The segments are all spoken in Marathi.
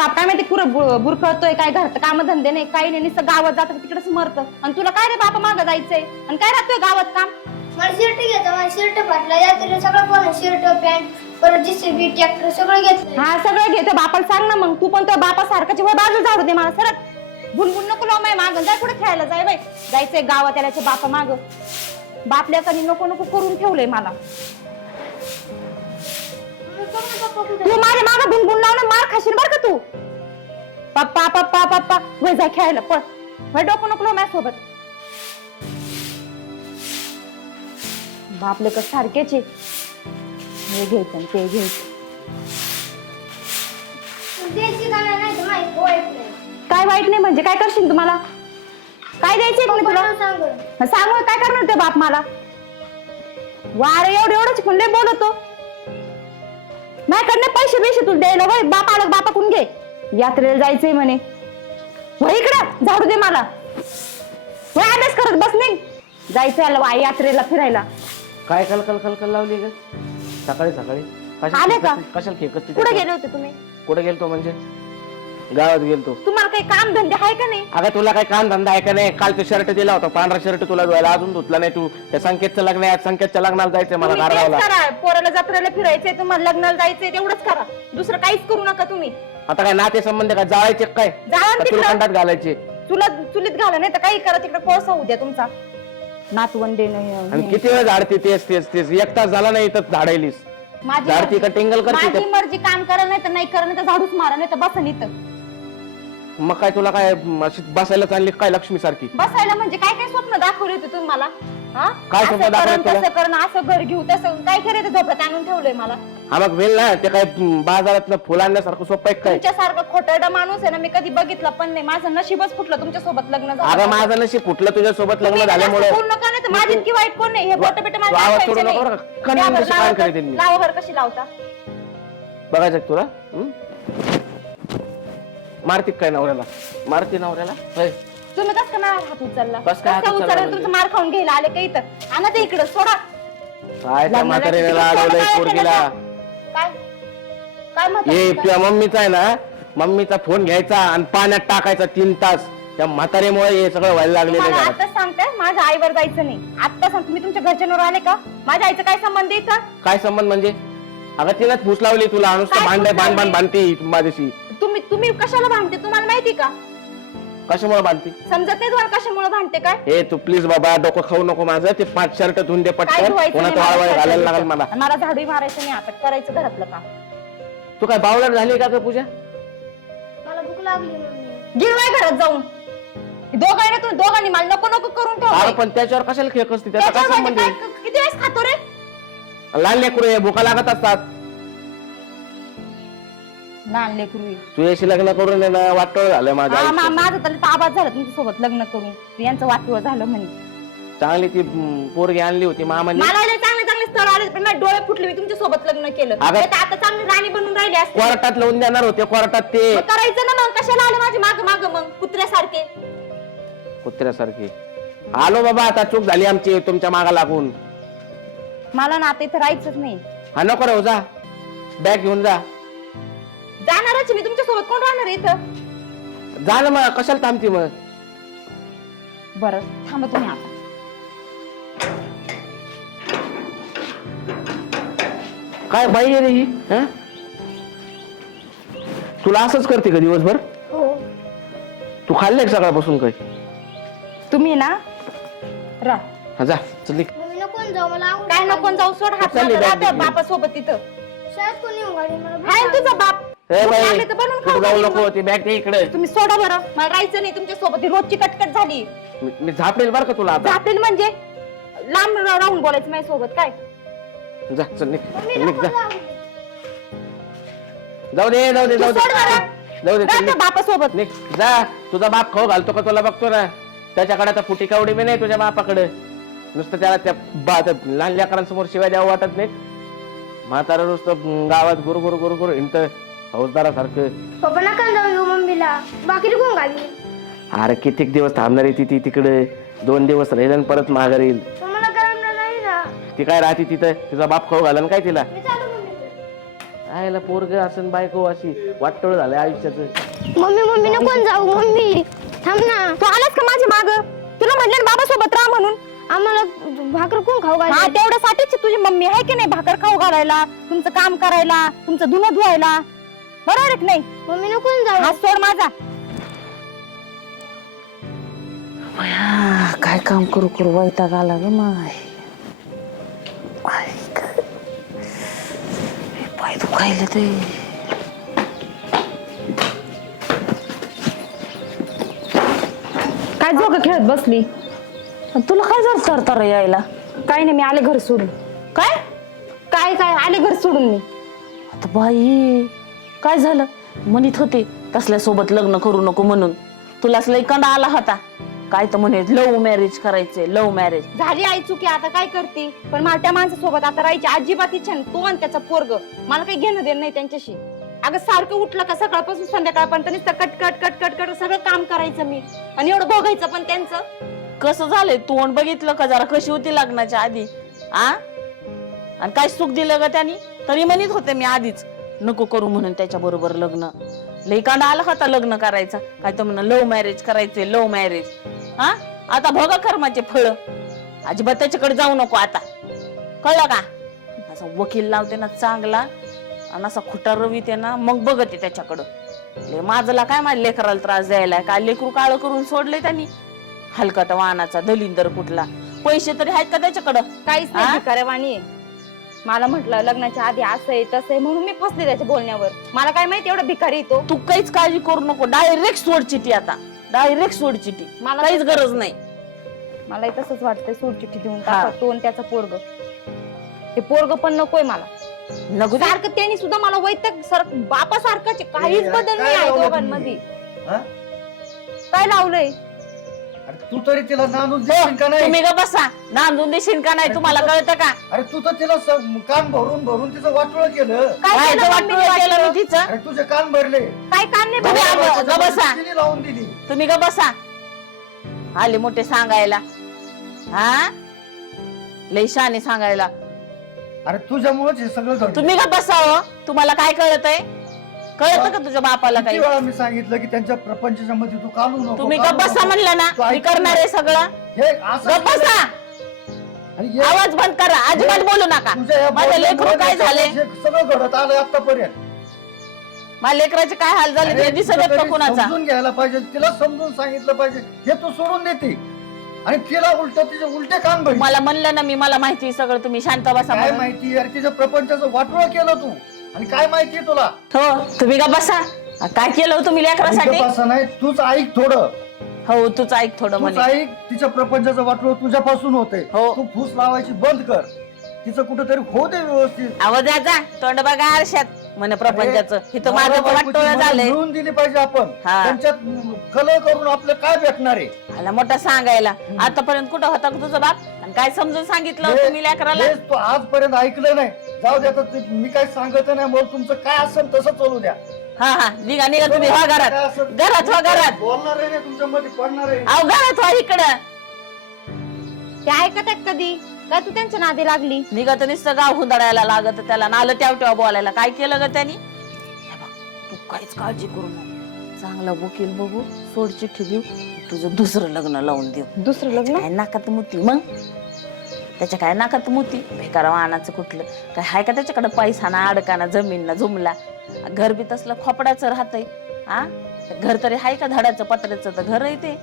बाप काय माहिती पुरं बु- बुरकळतोय काय घरात काम धंदे नाही काही नाही नुसतं गावात जातं तिकडेच मरतं. आणि तुला काय रे बापा मागं जायचंय? आणि काय राहतोय गावात काम? मला शर्ट घ्यायचं मला शर्ट फाटला यात्रेला सगळं पण शर्ट पॅन्ट परत जेसीबी ट्रॅक्टर सगळं घेतलं हा सगळं घेतो. बापाला सांग ना मग. तू पण तो बापा सारखाची वय बाजू झाडू दे मला. सरक बुनबुन नको लाव माय माग. जाय कुठे खेळायला जाय बाई. जायचंय गावात त्याच्या बापा माग. बापल्याकडे नको नको करून ठेवलंय मला. तू माझ्या माग बुनबुन लावून मार खाशील बर का तू? पप्पा पप्पा पप्पा वय जाय खेळायला पळ. वय डोकं नको लावू माझ्यासोबत. बापले का सारखेच हे घ्यायचं आणि ते घ्यायचं. द्यायची काय वाईट नाही म्हणजे? काय करशील तुम्हाला? काय द्यायचंय नाही तुला? सांग काय करणार ते बाप मला? वार एवढं एवढंच लय बोलतो. माझ्याकडनं पैसे बिशे तुला द्यायला वय बाप आलं बापाकडून घे? यात्रेला जायचंय म्हणे. वय इकडं झाडू दे मला. वय अभ्यास करत बस नाही जायचंय आलं वाय यात्रेला फिरायला. काय कल कल कल कल लावली ग? सकाळी सकाळी. आले का? कशाला खेकत कुठे गेले होते तुम्ही? कुठे गेलतो म्हणजे? गावात गेलतो तुम्हाला काही काम धंदे आहे का नाही? अगं तुला काय काम धंदा आहे का नाही? काल तो शर्ट दिला होता पांढरा शर्ट तुला धुवायला. अजून धुतला नाही तू. त्या संकेतचं लग्न आहे आज संकेतच्या लग्नाला जायचंय मला तुम्ही तेच गारगावला करा. पोराला जत्रेला फिरायचंय तुम्हाला लग्नाला जायचंय तेवढंच करा. दुसरं काहीच करू नका तुम्ही. आता काय नाते संबंध काय जाळायचे काय? जाळा का तिकडं. तुला खंडात घालायचे? चुला चुलीत घाला नाही तर काही करा. तिकडे कोळसा होऊ द्या तुमचा. नातवंडे आणि किती वेळ झाडते तेच तेच तेच. एक तास झाला नाही तर झाडायलीस. माझी झाडती का टिंगल करते माझी? मर्जी काम करा नाही तर नाही करा नाही तर झाडूच मारा नाही तर बसा इथं. मग काय तुला काय अशी बसायला चालली काय लक्ष्मी सारखी बसायला म्हणजे काय काय स्वप्न दाखवले होते तुम्ही मला हा? काय असं स्वप्न दाखवले करण, तुला? तसं करणं असं घर घेऊ तसं काय करायचं झोपडत आणून ठेवलंय मला हा मग वेल ना ते काय बाजारातलं फुल आणण्यासारखं सोपं आहे काय तुमच्यासारखं खोटरडा माणूस आहे ना मी कधी बघितलं पण नाही माझं नशीबच फुटलं तुमच्यासोबत लग्न झालं. अगं माझं नशीब कुठलं तुझ्या सोबत लग्न जास्त झाल्यामुळे बोलू नका नाही तर माझी इतकी वाईट कोण नाही हे बोट बिट तू आवाज सोडू मला नको बरं का? कणीन कशी कान करीत मी. लावा बरं कशी लावता बघायचं का तुला हं? मारती काय नवऱ्याला? मारती नवऱ्याला? होय. तुम्ही कसं माझ्यावर हात उचलला कसं काय हात उचलला? उचलला म्हणजे? तुमचं मार खाऊन घ्यायला आले का इथं? आणा ते इकडं सोडा. काय त्या लग्नाला म्हातारीला अडवलंय काय पोरगीला? केलं काय? काय म्हणता ये तुमचं? तुझ्या मम्मीचा आहे ना मम्मीचा फोन घ्यायचा आणि पाण्यात टाकायचा तीन तास. त्या म्हातारीमुळे हे सगळं व्हायला लागलेलं आहे घरात. आताच सांगते माझ्या आईवर जायचं नाही. आता सांग तुम्ही तुमच्या घरच्यांवर आले का? माझ्या आईचं काय संबंध आहे इथं? काय संबंध म्हणजे? अगं तिलाच फुस लावली तुला नुसतं काय भांड फूस बांध बांध लावली? बांधते माझ्याशी. तुम्ही तुम्ही कशाला भांडते? तुम्हाला माहिती का? कशामुळे बांधते समजत नाही तुम्हाला कशामुळे भांडते काय? हे तू प्लीज बाबा डोकं खाऊ नको माझं. ते पाच शर्ट धुवून दे काय पटकन. धुवायचं नाही घालायला लागेल. मला. मला झाडू मारायचं नाही आता करायचं घरातलं काम. तू काय बावळट झाली का ग पूजा? मला भूक लागली मम्मी. गिरवाय घरात जाऊन. दोघांनी तुम्ही दोघांनी मला नको नको करून अरे ठेवलंय. पण त्याच्यावर कशाला खेक असते? त्याचा काय म्हणजे संबंध काय आहे? किती वेळेस खातो रे? लहान लेकरू आहे भुका लागत असतात. लेकरू तू याशी लग्न करून आहे ना वाटोळ झालं माझ्या हा, मा- आयुष्याचं. माझं तर ताबात झालं लग्न करून. यांचं वाटवं झालं म्हणे. चांगली ती हम्म, पोरगी आणली होती मामाने. मला लय चांगले चांगले स्थळ आले पण माझे डोळे फुटले मी तुमच्यासोबत लग्न केलं. अगं- नाही तर आता चांगली राणी बनून राहिली असते. कोर्टात लावून देणार होते कोर्टात ते. मग करायचं ना मग कशाला आले माझे माग माग मग? कुत्र्यासारखे. कुत्र्यासारखे. आलो बाबा आता चूक झाली आमची तुमच्या मागा लागून. मला ना आता इथं राहायचंच नाही. हा नको रे हो, जा. बॅग घेऊन जा. जाणारच मी तुमच्यासोबत कोण राहणार आहे इथं? जा ना मग कशाला थांबती मग? बरं थांबा तुम्ही आता. काय बाई आहे रे ही हं? तुला असंच करते का दिवसभर? हो. तू खाल्ले सकाळपासून काय तुम्ही ना रा हा जा चल मम्मी नको ना जाऊ मला आवड काय नको जाऊ सोड हात चालली माझा राहते. बापा सोबत तिथं शाळेत कोणी येऊन गाडी मला भूक आहे ना लागली. तुझा बाप. ए भूक बाई लागली तर बनवून तू खाऊ जाऊ नको मग. ती बॅग दे इकडे. तुम्ही सोडा बरं. मला राहायचं नाही तुमच्यासोबत. ही रोजची कटकट झाली. मी मी झापडेल बरं का तुला आता? जातील म्हणजे? लांब रा- राहून बोलायचं माझ्या सोबत काय? जा चल निघ. मम्मी चल, निघ नको जा जाऊ. दे जाऊ दे जाऊ दे. सोड बरं. जाऊ दे चल, राहते निघ. बापा सोबत निघ जा. तुझा बाप खाऊ घालतो का तुला बघतो ना? त्याच्याकडे आता फुटी कावडी बी नाही तुझ्या बापाकडे. नुसतं त्याला त्या बा- त्या लहान लेकरांसमोर शिवाय द्यावं वाटत नाही. म्हातारा नुसतं गावात गुरु गुरु गुरु गुरु इंत फौजदारासारखं. पप्पा नका ना जाऊ येऊ मम्मीला. बाकी कोण गावी अरे कितीक दिवस थांबणार आहे ती ती तिकडे? दोन दिवस राहील आणि परत माघार येईल. नाही ना? ती काय राहते तिथं? तिचा बाप खाऊ घालन काय तिला? मी चालू आयला पोरग असं बायको अशी वाटोळ झालंय आयुष्याचं. मम्मी मम्मी नको जाऊ मम्मी. थांब ना. तू आलास का माझ्या माग? तुला म्हटलं बाबा सोबत राहा म्हणून. आम्हाला भाकर कोण खाऊ हा घाल तेवढ्यासाठीच तुझी मम्मी आहे की नाही भाकर खाऊ घालायला? तुमचं काम करायला तुमचं धुणं धुवायला? बरोबर की नाही? मम्मी नको जाऊ. हात सोड माझा. बया, काय काम करू करू वैताग आला ग माय. ऐक. हे पाय दुखायले ते. काय झोक खेळत बसली? आणि तुला काय जर तरतर यायला? काय नाही मी आले घर सोडून. काय? काय काय? आले घर सोडून मी. आता बाई काय झालं? म्हणत होते तसल्या सोबत लग्न करू नको म्हणून. तुलाच लई कंडा आला होता. काय तर म्हणे लव्ह मॅरेज करायचे लव्ह मॅरेज झाली आई चुकी आता काय करते? पण मला त्या माणसासोबत आता राहायची अजिबात इच्छा नाही. तो आणि त्याचा पोरग. मला काही घेणं देणं नाही त्यांच्याशी. अगं सारखं उठलं का सकाळपासून संध्याकाळपर्यंत नुसतं cut cut cut cut cut सगळं काम करायचं मी. आणि एवढं बघायचं पण त्यांचं. कसं झालंय? तोंड बघितलं का? जरा कशी होती लग्नाच्या आधी? आ? आणि काय सुख दिलं ग त्यांनी? तरी म्हणत होते मी आधीच. नको करू म्हणून त्याच्या बरोबर लग्न. लई कांदा आला होता लग्न करायचा. काय तर म्हणून लव्ह मॅरेज करायचे लव्ह मॅरेज हा? आता बघा कर्माचे फळ. अजिबात त्याच्याकडे जाऊ नको आता. कळलं का? असा वकील लावते ना चांगला. आणि असा खुटा रवीते ना मग बघते त्याच्याकडं. ले माझला काय माझ्या लेकराला त्रास द्यायला? काय लेकरू काळ करून सोडले त्यांनी? हलकट वाहनाचा दलिंदर कुठला? पैसे तरी आहेत का त्याच्याकडं? काहीच? नाही भिकाऱ्यावाणी आहे मला म्हटलं लग्नाच्या आधी असं आहे तसं आहे म्हणून मी फसले त्याच्या बोलण्यावर. मला काय माहिती एवढा भिकारी आहे तो. तू काहीच काळजी करू नको. डायरेक्ट सोड चिठी आता. डायरेक्ट सोड चिठी मला काहीच गरज नाही. मलाही तसंच वाटतंय सोड चिठ्ठी देऊन हा. टाका तो आणि त्याचा पोरग. ते पोरग पण नकोय मला. नको दे. सारखं त्यांनी सुद्धा मला वैतक सर बापासारखंच आहे. काहीच बदल नाही आहे दोघांमध्ये. हा? काय लावलंय? अरे तू तरी तिला नांदून हो, देशील का नाही? तुम्ही ग बसा. नांदून देशील का नाही? तुम्हाला कळतं का? अरे तू तर तिला स- कान भरून भरून तिचं वाटोळ केलं. काय काय केलं? मी तिचं. अरे तुझे कान भरले. काय काम नाही तुम्ही ग बसा. तिने लावून दिली. तुम्ही ग बसा. आले मोठे सांगायला. हा? लई शाने सांगायला. अरे तुझ्यामुळेच हे सगळं घडलं. तुम्ही का बसावं तुम्हाला काय कळत आहे कळत का तुझ्या बापाला किती काही? वेळा मी सांगितलं की त्यांच्या प्रपंचाच्या मध्ये तू कालू नको तुम्ही कालू गप बसा नको. म्हणलं ना? तू मी करणार आहे सगळं. हे असं गप बसा. आणि हे आवाज बंद करा अजिबात बोलू नका. तुझ्या या माझं लेकरू बोलण्यामुळे काय झाले? हे सगळं घडत आलंय आतापर्यंत माझ्या लेकराचे काय हाल झाले? ते अरे, दिसत आहेत का तरी कुणाचा? समजून घ्यायला पाहिजे तिला समजून सांगितलं पाहिजे. हे तू सोडून देते आणि तिला उलट तिचे उलटे भरले मला म्हणलं ना मी मला माहिती आहे सगळं तुम्ही शांत बसा काय म्हणून. माहिती अरे तिच्या प्रपंचाचं वाटोळ केलं तू. आणि काय माहिती तुला? हो तुम्ही का बसा. आ, काय केलं हो तुम्ही लेकरासाठी? नाही तूच ऐक थोडं. हो तूच ऐक थोडं तूच म्हणे. ऐक तिच्या प्रपंचाचं वाटोळ तुझ्यापासून होते हो. तू फूस लावायची बंद कर. तिचं कुठेतरी होऊ दे व्यवस्थित. आवाज जा तोंड बघा आरशात. म्हणे प्रपंचाचं इथं माझं वाटोळं मनं झालंय. मिळवून दिली पाहिजे आपण. हा. त्यांच्यात कलह करून आपलं काय भेटणार आहे? आला मोठा सांगायला. आतापर्यंत कुठं होता का तुझा बाप? आणि काय समजून सांगितलं हे- तुम्ही लेकराला? तू आजपर्यंत ऐकलं नाही. जाऊ द्या आता ते- मी काय सांगत नाही. मग तुमचं काय असेल तसं चालू द्या. हा हा. निघा निघा तुम्ही. व्हा काय घरात घरात व्हा घरात. बोलणार आहे ना तुमच्या मध्ये पडणार आहे. अहो घरात व्हा इकडं. ते ऐकत आहेत कधी? काय तू त्यांच्या नादी लागली? निघत नुसतं गाव हुंदडायला लागत त्याला? नालं तेव तेव्हा बोलायला. काय केलं ग त्यांनी? हे बघ, तू काहीच काळजी करू नको. चांगला वकील बघू सोड चिठ्ठी देऊ तुझं दुसरं लग्न लावून देऊ. दुसरं लग्न? काय नाकात मोती मग? त्याच्या काय नाकात मोती? भिकारा वाहनाचं कुठलं? काय हाय का त्याच्याकडे पैसा ना अडकाना जमीन ना जुमला घर बी तसलं खोपडाचं राहतंय. हा घर तरी हाय का धडाचं पत्र्याचं? तर घर आहे ते.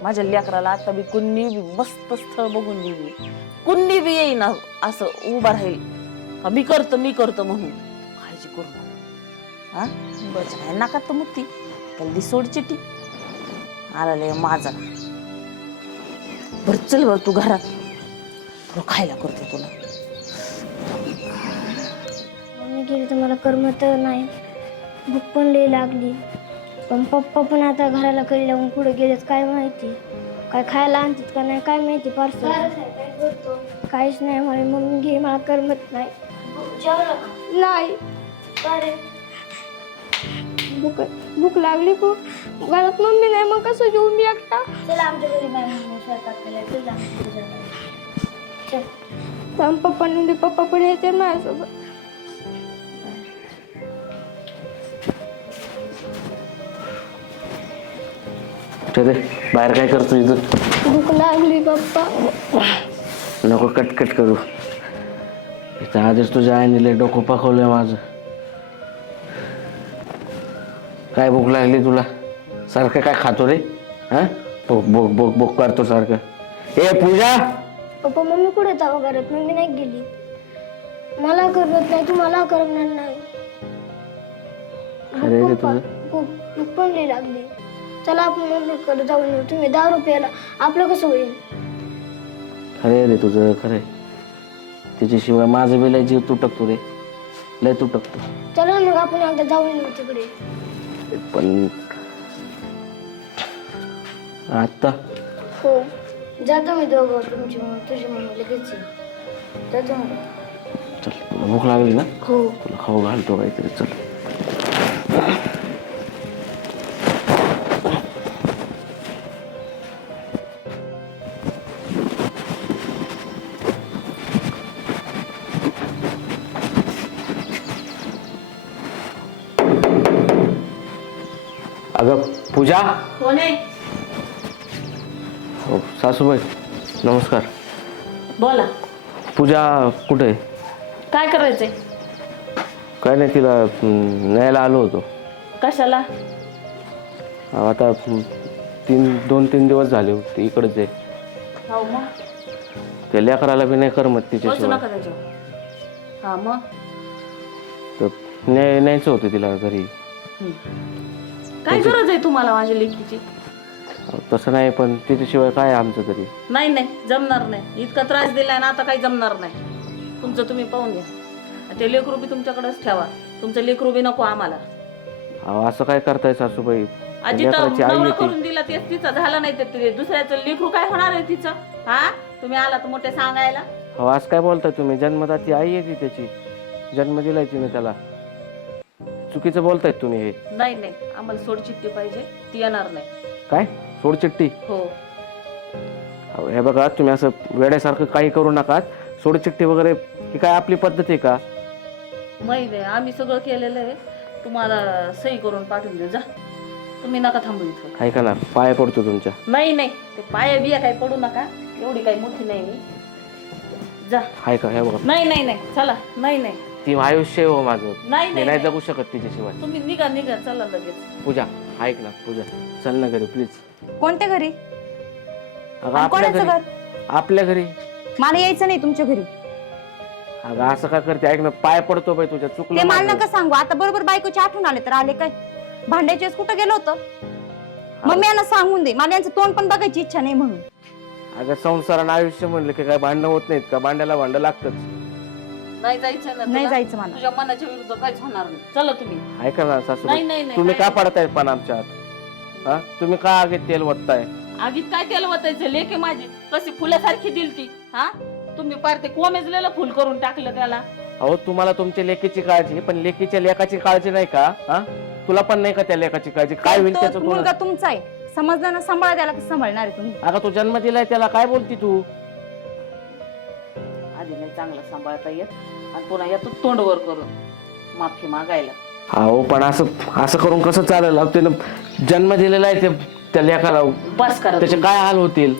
माझ्या लेकराला आता बी कुणी बी मस्त स्थळ बघून दिली कुणी बी येईना असं उभा राहील. का मी करतो मी करतो म्हणून. काळजी करू नको. हा? त्याच्या काय तर मग ती दी सोड चिठी आला माझा. बरं चल बर तू घरात. तुला खायला करते तुला. मम्मी गेली तर मला करमत नाही. भूक पण लई लागली. पण पप्पा पण आता घराला कळी लावून पुढे गेलेत काय माहिती? काय खायला आणतात का नाही काय माहिती पार्सल काहीच नाही म्हणे मम्मी घे मला करमत नाही. नाही. भूक भूक लागली खूप. घरात मम्मी नाही मग कसं जेऊ मी एकटा? चला आमच्या घरी मम्मी स्वयंपाक केला चल पप्पा पप्पा पप्पा पण येते माझ्यासोबत. चले बाहेर काय करतो इथं भूक लागली पप्पा. नको कटकट करू. इथं आधीच तुझ्या आईने लय डोकं पाकवलंय माझं. काय भूक लागली तुला? सारखं काय खातो रे? हा? बोक बोक बोक बोक करतो सारखं. ए पूजा! पप्पा मम्मी कुठे जावं घरात? मम्मी नाही गेली. मला करत नाही तुम्हाला करणार नाही. अरे रे भूक तुझं? भूक भूक पण लई लागली. चला आपण मम्मीकडे जाऊन येऊ. तुम्ही दारू प्यायला आपलं कसं होईल? खरे रे तुझं खरंय तिच्याशिवाय माझं बी लय जीव तुटकतो रे. लय तुटकतो. चला मग आपण एकदा जाऊन येऊ तिकडे. पण आता हो. जातो मी दोघं तुमची मम्मी तुझी मम्मी लगेच येईल. जातो मी चल तुला भूक लागली ना? हो. तुला खाऊ घालतो काहीतरी. चल. अगं पूजा? कोण आहे? हो, सासूबाई नमस्कार. बोला. पूजा कुठे आहे? काय करायचंय? काय नाही तिला न्यायला आलो होतो. कशाला? आता तीन दोन तीन दिवस झाले होते इकडेच आहे. हो मग? त्या लेकराला बी नाही करमत बसू तिच्याशिवाय नका त्याच्यावर हा मग? तर न्याय न्यायचं होतं तिला घरी. काय गरज आहे तुम्हाला माझ्या लेकीची? तसं नाही पण तिच्याशिवाय काय आमचं तरी? नाही नाही जमणार नाही. इतका त्रास दिलाय ना आता काही जमणार नाही. तुमचं तुम्ही पाहून घ्या. आणि ते लेकरू बी तुमच्याकडेच ठेवा. तुमचं लेकरू बी नको आम्हाला. अहो, असं काय करताय सासूबाई? आजी तर लेकराची आई नवरा येते करून दिला तेच तिचं झालं नाही तर ते दुसऱ्याचं लेकरू काय होणार आहे तिचं? हा? तुम्ही आला तर मोठे सांगायला? अहो असं काय बोलताय तुम्ही? जन्मदाती आई आहे ती त्याची. जन्म दिलाय तिने त्याला. चुकीचं बोलतायत तुम्ही हे. नाही नाही. आम्हाला सोडचिट्टी पाहिजे. ती येणार नाही. काय? सोडचिट्टी हो. अहो, हे बघा तुम्ही असं वेड्यासारखं काही करू नका सोडचिट्टी वगैरे ही काय आपली पद्धत आहे का? माहिती आहे आम्ही सगळं केलेलं आहे. तुम्हाला सही करून पाठवून देऊ. जा. तुम्ही नका थांबू इथं. ऐका ना पाय पडतो तुमच्या. नाही नाही. ते पाया बिया काही पडू नका. एवढी काही मोठी नाही मी. जा. ऐका हे बघा. नाही नाही नाही. चला. नाही नाही. ती आयुष्य आहे हो माझं. नाही मी नाही. जगू शकत तिच्याशिवाय. तुम्ही निघा निघा चला लगेच. पूजा ऐक ना पूजा. चल ना घरी प्लीज कोणत्या घरी? अगं आणि आपल्या कोणाचं घरी. घर आपल्या घरी. मला यायचं नाही तुमच्या घरी. अगं असं काय करते? ऐक ना पाय पडतो बाई तुझ्या ते चुकलं मला माझं. नका सांगू. आता बरोबर बायकोची आठवण आले तर आले काय? भांड्याच्या वेळेस कुठं गेलो होतं? मम्मी यांना सांगून दे. मला यांचं तोंड पण बघायची इच्छा नाही म्हणून. अगं संसार आणि आयुष्य म्हणलं की काय भांडणं होत नाहीत का? भांड्याला भांडं लागतच. नाही जायचं ना नाही तुला? जायचं मला. तुझ्या मनाच्या विरुद्ध काहीच होणार नाही. चला तुम्ही. ऐका ना नाही सासू नाही नाही तुम्ही का काय- पडतायत पण आमच्या हा? तुम्ही का आगे तेल वतताय आगीत काय केलं होतायचं लेके माझी. कशी फुलासारखी दिल ती हा? तुम्ही पार ते कोमेजलेलं फुल करून टाकलं त्याला. अहो तुम्हाला तुमच्या लेकीची काळजी पण लेकीच्या लेखाची काळजी नाही का? हा? तुला पण नाही का त्या लेखाची काळजी? काय होईल तो त्याचं तुला मुलगा तुमचा आहे. समजलं ना सांभाळा त्याला कसं सांभाळणार आहे तुम्ही. अगं तू जन्म दिलाय त्याला. काय बोलती तू? आधी नाही चांगलं सांभाळता येत आणि पुन्हा येतो तोंडवर करून माफी मागायला. अहो पण असं असं करून कसं चालेल? अहो, त्यानं जन्म दिलेला आहे ते- त्या लेखाला. बस करा त्याचे. काय हाल होतील?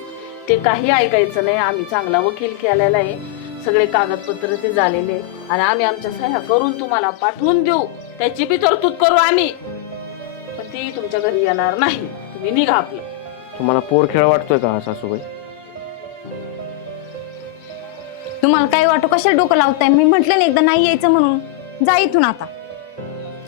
ते काही ऐकायचं नाही. आम्ही चांगला वकील केलेला आहे. सगळे कागदपत्र ते झालेले आहे. आणि आम्ही आमच्या सह्या करून तुम्हाला पाठवून देऊ. त्याची बी तरतूद करू आम्ही. पण ती तुमच्या घरी येणार नाही. तुम्ही निघा आपलं. तुम्हाला पोर खेळ वाटतोय का हा सासूबाई? तुम्हाला काय वाटू कशाला डोकं लावताय? मी म्हटलं ना एकदा नाही यायचं म्हणून. जा इथून आता.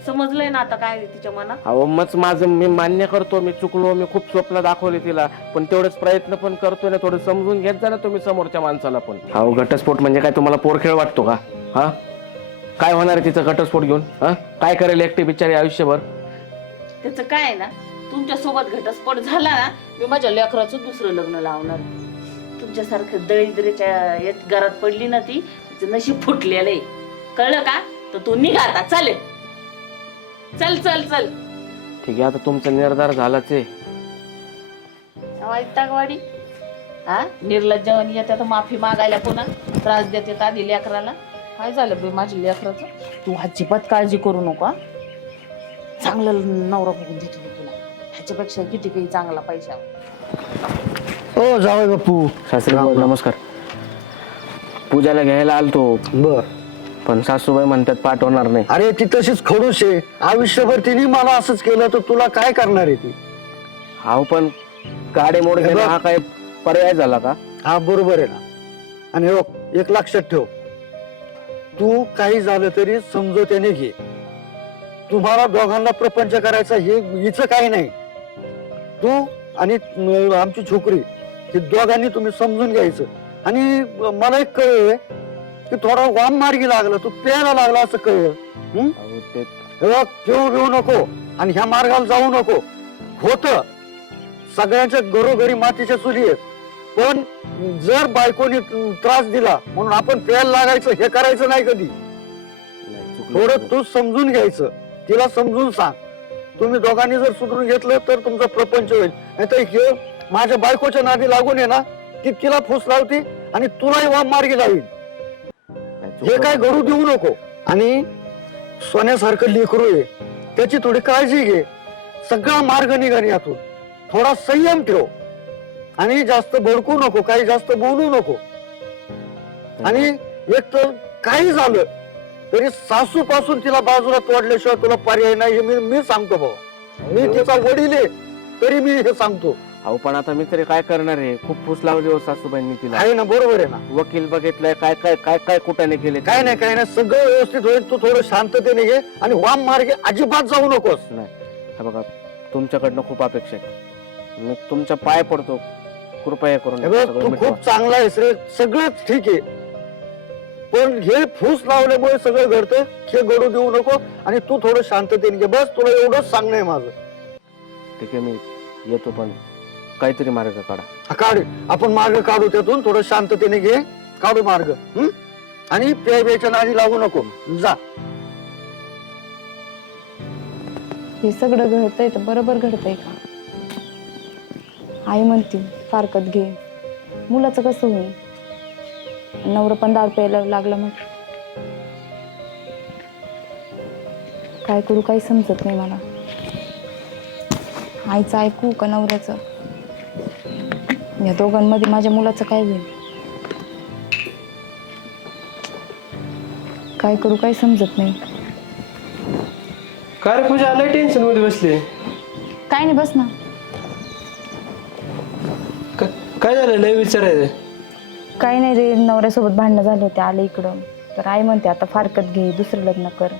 समजलंय ना आता काय आहे तिच्या मनात? अहो मग माझं मी मान्य करतो मी चुकलो मी खूप स्वप्न दाखवले तिला. पण तेवढेच प्रयत्न पण करतोय ना थोडं समजून घेत जा ना तुम्ही समोरच्या माणसाला पण. अहो घटस्फोट म्हणजे काय? तुम्हाला पोरखेळ वाटतो का? हा? काय होणार आहे तिचं घटस्फोट घेऊन? हा? काय करेल एकटी बिचारी आयुष्यभर? त्याचं काय आहे ना? तुमच्यासोबत घटस्फोट झाला ना मी माझ्या लेकराचं दुसरं लग्न लावणार तुमच्यासारखं दळिद्रेच्या यात घरात पडली ना ती तिचं नशीब फुटलेलं आहे. कळलं का? तर तू निघा आता चालेल चल चल चल. ठीक आहे आता तुमचा निर्धार झालाच आहे. वैतागवाडी हा? निर्लज्जवानी येतात माफी मागायला पुन्हा त्रास देतात आधी लेकराला? काय झालं बे माझ्या लेकराचं? तू अजिबात काळजी करू नको? चांगलं नवरा बघून देतो मी तुला. ह्याच्यापेक्षा किती काही चांगला पैसा हो जावय बापू. सासरी नमस्कार. पूजाला घ्यायला आलतो. बर. पण सासूबाई म्हणतात पाठवणार नाही. अरे ती तशीच खडूस आहे. आयुष्यभर तिने मला असंच केलं तर तुला काय करणार आहे ती? अहो पण गाडी मोड हे बघ. हा काय पर्याय झाला का? हा बरोबर आहे ना. आणि हो एक लक्षात ठेव. तू काही झालं तरी समजोत्याने घे. तुम्हाला दोघांना प्रपंच करायचा हे हिचं काही नाही. तू आणि अं, आमची छोकरी हे दोघांनी तुम्ही समजून घ्यायचं. आणि मला एक कळलं की थोडा वाम मार्गी लागला तू प्यायला लागला असं कळलं. घेऊ घेऊ नको आणि ह्या मार्गाला जाऊ नको. होत. सगळ्यांच्या घरोघरी मातीच्या चुली आहेत. पण जर बायकोनी त्रास दिला म्हणून आपण प्यायला लागायचं हे करायचं नाही कधी. नाही. थोडं तू समजून घ्यायचं. तिला समजून सांग. तुम्ही दोघांनी जर सुधरून घेतलं तर तुमचा प्रपंच होईल. नाहीतर हे माझ्या बायकोच्या नादी लागून आहे ना ती तिला फुस लावती आणि तुलाही वाम मार्गी लावीन हे काय घडू देऊ नको. आणि सोन्यासारखं लेकरू आहे त्याची थोडी काळजी घे. सगळा मार्ग निघाल यातून. थोडा संयम ठेव. आणि जास्त भडकू नको काही जास्त बोलू नको. आणि एक तर काही झालं तरी सासू पासून तिला बाजूला तोडल्याशिवाय तुला पर्याय नाही हे मी मी सांगतो भाऊ. मी तिचा वडील आहे तरी मी हे सांगतो. अहो पण आता मी तरी काय करणार आहे? खूप फूस लावली हो सासूबाईंनी तिला. आहे ना बरोबर आहे ना. वकील बघितलंय काय काय काय काय कुठाने केले काय नाही काय नाही सगळं व्यवस्थित होईल. तू थोडं शांततेने घे आणि वाम मार्गे अजिबात जाऊ नकोस. नाही. हे बघा तुमच्याकडनं खूप अपेक्षा आहे. मी तुमच्या पाय पडतो. कृपया करून हे बघ सगळं तू मिटवा. खूप चांगला आहेस रे. सगळंच ठीक आहे. पण हे फूस लावल्यामुळे सगळं घडतं. हे घडू देऊ नको आणि तू थोडं शांततेने घे. बस तुला एवढंच सांगणं आहे माझं. ठीक आहे मी येतो पण. काहीतरी मार्ग काढा. हा, काढ. आपण मार्ग काढू त्यातून थोडं शांततेने घे काढू मार्ग. हं? आणि प्याय प्यायच्या नादी लागू नको. जा. हे सगळं घडतंय तर बरोबर घडतंय का? आई म्हणते फारकत घे. मुलाचं कसं होईल? नवरा पण दारू प्यायला लागला मग. काय करू काही समजत नाही मला. आईचं ऐकू का नवऱ्याचं? या दोघांमध्ये माझ्या मुलाचं काय होईल? काय करू काही समजत नाही. काय रे पूजा लय टेन्शनमध्ये बसली. काय नाही बस ना. काय झालं? लय विचारायचं काही नाही रे नवऱ्यासोबत भांडणं झाले होते आले इकडं. तर आई म्हणते आता फारकत घे दुसरं लग्न कर.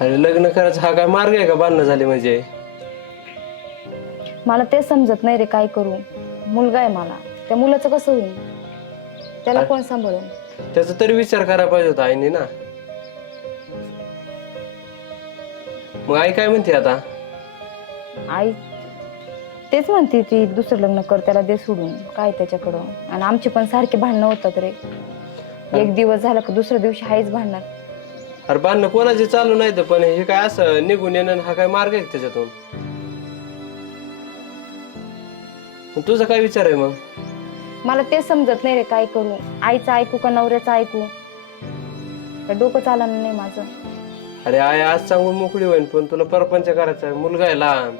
अरे लग्न करायचा हा काय मार्ग आहे का? बांधणं झाले म्हणजे. मला ते समजत नाही रे काय करू. मुलगा आहे मला. त्या मुलाचं कसं होईल? त्याला कोण सांभाळून त्याचा तरी विचार करायला पाहिजे होता आईने ना. मग आई काय म्हणते आता? आई तेच म्हणते ती दुसरं लग्न कर त्याला दे सोडून. काय त्याच्याकडं? आणि आमचे पण सारखे भांडणं होतात रे. एक दिवस झाला का दुसऱ्या दिवशी आहेच भांडणार. अरे बांधणं कोणाचे चालू नाही तर पण हे काय असं निघून येणं हा काय मार्ग आहे का त्याच्यातून? तुझा काय विचार आहे मग? मला ते समजत नाही रे काय करू. आईचं ऐकू का नवऱ्याचं ऐकू? डोकं चालणार नाही माझं. अरे आई आज सांगून मोकळी होईन पण तुला परपंच करायचा आहे मुलगा आहे लहान.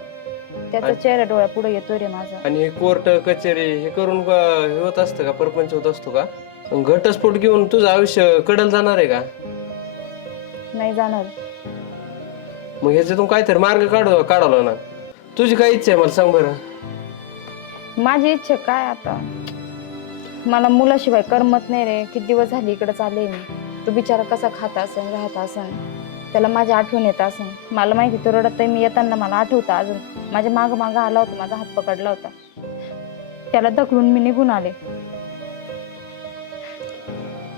त्याचा चेहरा डोळ्या पुढे येतोय रे माझा. आणि हे कोर्ट कचेरी हे करून का- हे होत असतं का? परपंच होत असतो का? घटस्फोट घेऊन तुझं आयुष्य कडल जाणार आहे का? नाही जाणार. मग ह्याच्यातून काहीतरी मार्ग काढ काढवला ना तुझी काय इच्छा आहे मला सांग बरं? माझी इच्छा काय आता? मला मुलाशिवाय करमत नाही रे. किती दिवस झाले इकडे चालले मी. तो बिचारा कसा खात असन राहत असन? त्याला माझी आठवण येत असन. मला माहिती तो रडत मी येताना मला आठवतं अजून. माझ्या माग माग आला होता माझा हात पकडला होता. त्याला ढकलून मी निघून आले.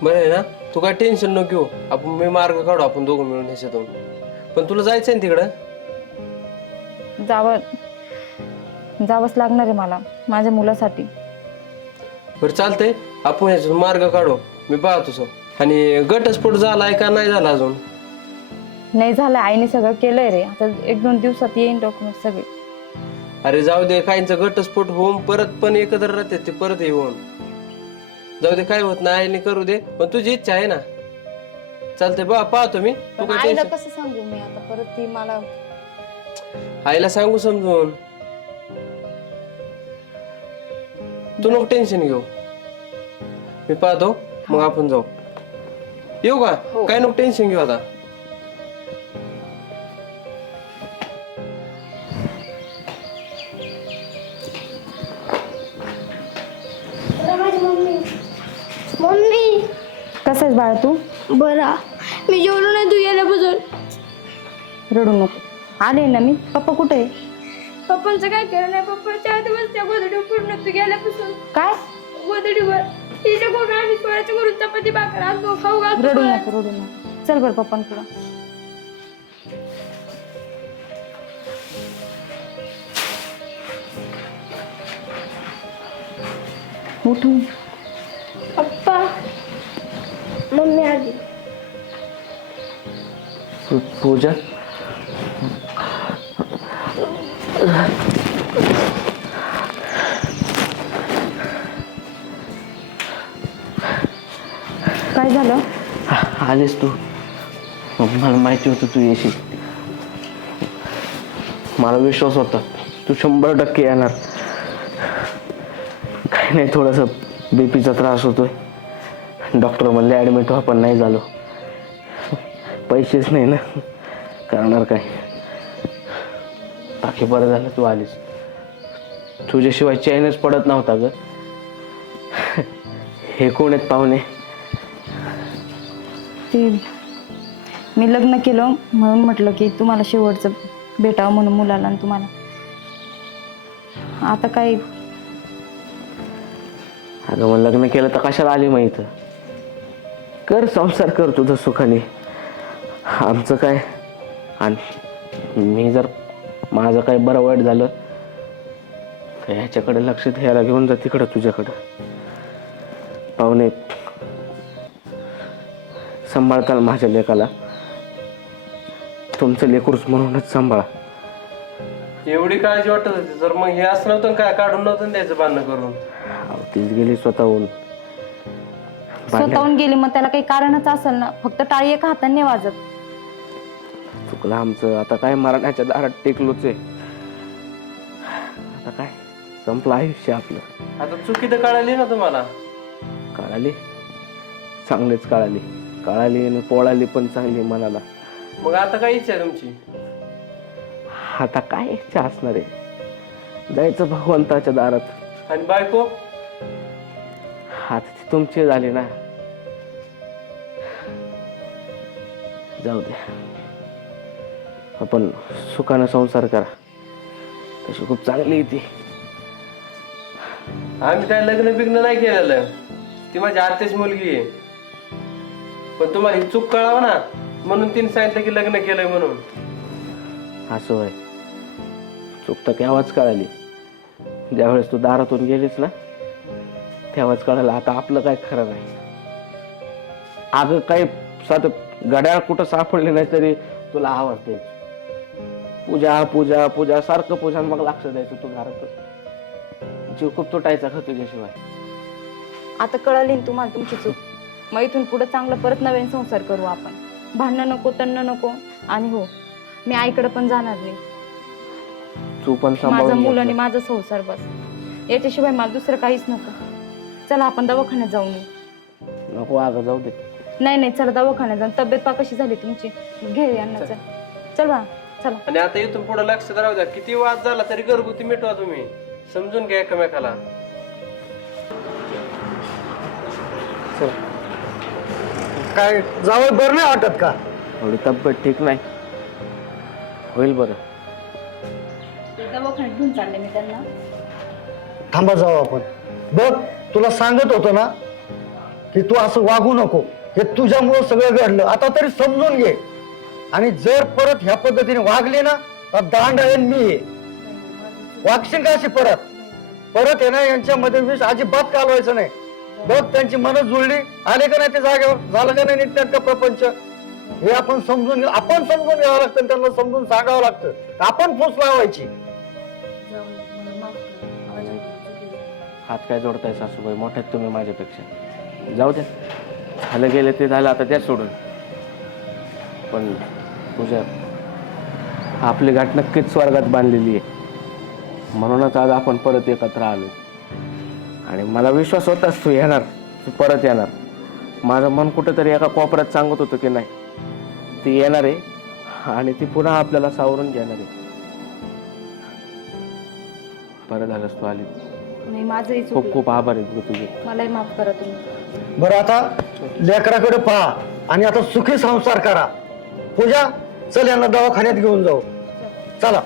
बरं आहे ना? तू काय टेन्शन नको घेऊ. आपण मी मार्ग काढू आपण दोघं मिळून ह्याच्यातून. पण तुला जायचं आहे तिकडं? जावं. जावंच लागणार आहे मला माझ्या मुलासाठी. बरं चालतंय. आपण ह्याच्यातून मार्ग काढू. मी पाहतो सो आणि घटस्फोट झालाय का नाही झाला अजून? नाही झालं आईने सगळं केलंय रे. आता एक दोन दिवसात येईन डॉक्युमेंट सगळे. अरे जाऊ दे काहींचा घटस्फोट होऊन परत पण एकत्र राहते ते परत येऊन जाऊ दे काय होत नाही आईने करू दे. पण तुझी इच्छा आहे ना. चालतंय बा पाहतो मी. तू पण काय आईला कसं सांगू मी आता? परत ती मला आईला सांगू समजून. तू नको टेन्शन घेऊ. मी पाहतो मग आपण जाऊ. येऊ का? काय नको टेन्शन घेऊ आता. मम्मी. कसं आहेस बाळा तू? बरा. मी जेवलो नाही तू गेल्यापासून. रडू नको. आले ना मी? पप्पा कुठे आहे? पप्पांचं काय केलं नाही पप्पाच्या आधी बसत्या गोदडी पूर्ण तू गेल्यापासून. काय? गोदडीवर तिच्या करून आम्ही सोळ्याच्या करून चपाती भाकर आणतो खाऊ घालतो रडू नको रडू नको. चल बरं पप्पांकडं. उठून. पप्पा मम्मी आली. पूजा? काय झालं? आलेस तू. मला माहिती होतं तू येशील. मला विश्वास होता. तू शंभर टक्के येणार. काही नाही थोडंसं बीपीचा त्रास होतोय. डॉक्टर म्हणले ॲडमिट व्हा पण नाही झालो. पैसेच नाही ना. करणार काय? बाकी बरं झालं तू आलीस. तुझ्याशिवाय चैनच पडत नव्हता ग. हे कोण आहेत पाहुणे? ते मी लग्न केलं म्हणून म्हटलं की तुम्हाला शेवटचं भेटावं म्हणून मुलाला आणि तुम्हाला. आता काय? अगं मग लग्न केलं तर कशाला आली मग इथं? कर संसार कर तुझं सुखाने. आमचं काय? आणि मी जर माझं काय बरं वाईट झालं तर ह्याच्याकडे लक्ष द्यायला घेऊन जा तिकडं तुझ्याकडं. पाहुणे सांभाळताल माझ्या लेकाला. तुमचं लेकरूच म्हणूनच सांभाळा. एवढी काळजी वाटत होती तर मग हे असं नव्हतं काय काढून नव्हतं द्यायचं बांधणं करून? अहो, तीच गेली स्वतःहून. भांडण स्वतःहून गेली मग त्याला काही कारणच असेल ना. फक्त टाळी एका हाताने वाजत. चुकलं आमचं. आता काय मरणाच्या दारात टेकलोच? आहे आता काय? संपलं आयुष्य आपलं. आता चुकी तर कळाली ना तुम्हाला? कळाली? चांगलीच कळाली. कळाली आणि पोळाली पण चांगली मनाला. मग आता काय इच्छा आहे तुमची? आता काय इच्छा असणार आहे? जायचं भगवंताच्या दारात. आणि बायको? आता ती तुमची झाली ना. जाऊ दे. आपण सुखानं संसार करा. तशी खूप चांगली आहे ती. आम्ही काय लग्न बिग्न नाही केलेलं. ती माझी आत्याची मुलगी आहे. पण तुम्हाला ही चूक कळावं ना? म्हणून तिने सांगितलं की लग्न केलंय म्हणून. असं होय. चूक तर केव्हाच कळाली. ज्यावेळेस तू दारातून गेलीस ना तेव्हाच कळालं आता आपलं काय खरं नाही. अगं काही साधं घड्याळ कुठं सापडले नाही तरी तुला आवाज द्यायची. पूजा पूजा पूजा सारखं पूजा मग लक्ष द्यायचं तू घरात. जीव खूप तुटायचा का तुझ्याशिवाय. आता कळाली ना तुम्हाला तुमची चूक. मग इथून पुढे चांगलं परत नवीन संसार करू आपण. भांडणं नको तन्न नको आणि हो मी आईकडे पण जाणार नाही. तू पण माझा सांभाळून मूल. आणि माझा संसार बस. याच्याशिवाय मला दुसरं काहीच नको. चला आपण दवाखान्यात जाऊन येऊ. नको अगं जाऊ दे. नाही नाही चला दवाखान्यात जाऊन. तब्येत पा कशी झाली तुमची? घे यांना चल. चल बा. चला. आणि आता इथून पुढे लक्ष राहू द्या. किती वाद झाला तरी घरगुती मिटवा तुम्ही. समजून घ्या एकमेकाला. चल. काय जावं बरं नाही वाटत का? एवढी तब्येत ठीक नाही. होईल बरं. दवाखान्यात घेऊन चालले मी त्यांना. थांबा जाऊ आपण. बघ तुला सांगत होतो ना की तू असं वागू नको. हे तुझ्यामुळं सगळं घडलं. आता तरी समजून घे. आणि जर परत ह्या पद्धतीने वागली ना तर दांड आहे मी आहे. वागशील का अशी परत? परत आहे ना यांच्यामध्ये विष अजिबात कालवायचं नाही. बघ त्यांची मनं जुळली. आले का नाही ते जागेवर? झालं का नाही नीटनेटकं प्रपंच? हे आपण समजून आपण समजून घ्यावं लागतं त्यांना समजून सांगावं लागतं. आपण फूस लावायची. हात काय जोडताय सासूबाई? मोठ्यात तुम्ही माझ्यापेक्षा. जाऊ द्या. झालं गेलं ते झालं आता त्या सोडून. पण तुझ्या आपली गाठ नक्कीच स्वर्गात बांधलेली आहे. म्हणूनच आज आपण परत एकत्र आलो. आणि मला विश्वास होताच तू येणार तू परत येणार. माझं मन कुठंतरी एका कोपऱ्यात सांगत होतं की नाही ती येणार आहे आणि ती पुन्हा आपल्याला सावरून घेणार आहे. बरं झालंस तू आली. नाही माझंही खूप खूप आभार आहे तुझे. मलाही माफ करा तुम्ही. बरं आता लेकराकडे पहा आणि आता सुखी संसार करा. पूजा चल यांना दवाखान्यात घेऊन जाऊ. चला.